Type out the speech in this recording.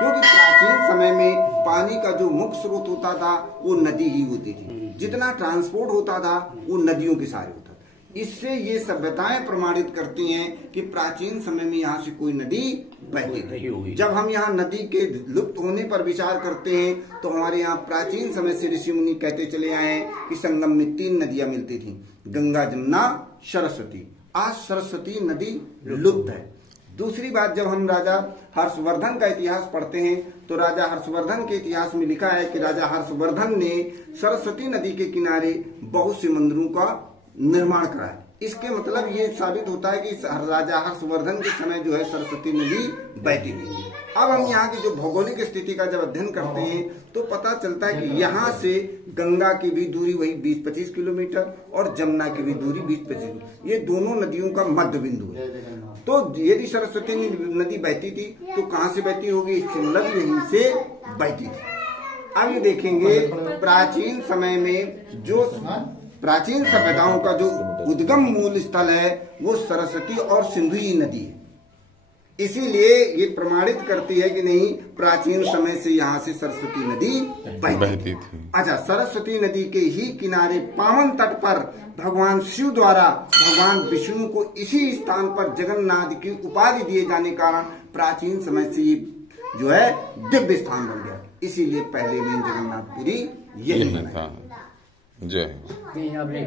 क्योंकि प्राचीन समय में पानी का जो मुख्य स्रोत होता था वो नदी ही होती थी। जितना ट्रांसपोर्ट होता था वो नदियों के सहारे होता था। इससे ये सभ्यताएं प्रमाणित करती हैं कि प्राचीन समय में यहाँ से कोई नदी बहती थी। जब हम यहाँ नदी के लुप्त होने पर विचार करते हैं तो हमारे यहाँ प्राचीन समय से ऋषि मुनि कहते चले आए हैं कि संगम में 3 नदियां मिलती थी, गंगा, जमुना, सरस्वती। आज सरस्वती नदी लुप्त है। दूसरी बात, जब हम राजा हर्षवर्धन का इतिहास पढ़ते हैं तो राजा हर्षवर्धन के इतिहास में लिखा है कि राजा हर्षवर्धन ने सरस्वती नदी के किनारे बहुत से मंदिरों का निर्माण कराया। इसके मतलब ये साबित होता है कि राजा हर्षवर्धन के समय जो है सरस्वती नदी बहती थी। अब हम यहाँ की जो भौगोलिक स्थिति का जब अध्ययन करते हैं तो पता चलता है कि यहाँ से गंगा की भी दूरी वही 20-25 किलोमीटर और जमुना की भी दूरी 20-25, ये दोनों नदियों का मध्य बिंदु है। तो यदि सरस्वती नदी बहती थी तो कहाँ से बहती होगी? इससे मतलब यहीं से बहती थी। अब ये देखेंगे प्राचीन समय में जो प्राचीन सभ्यताओं का जो उद्गम मूल स्थल है वो सरस्वती और सिंधु नदी है। इसीलिए ये प्रमाणित करती है कि नहीं, प्राचीन समय से यहाँ से सरस्वती नदी बहती थी। अच्छा, सरस्वती नदी के ही किनारे पावन तट पर भगवान शिव द्वारा भगवान विष्णु को इसी स्थान पर जगन्नाथ की उपाधि दिए जाने के कारण प्राचीन समय से ये जो है दिव्य स्थान बन गया। इसीलिए पहले में जगन्नाथपुरी यही था। जय।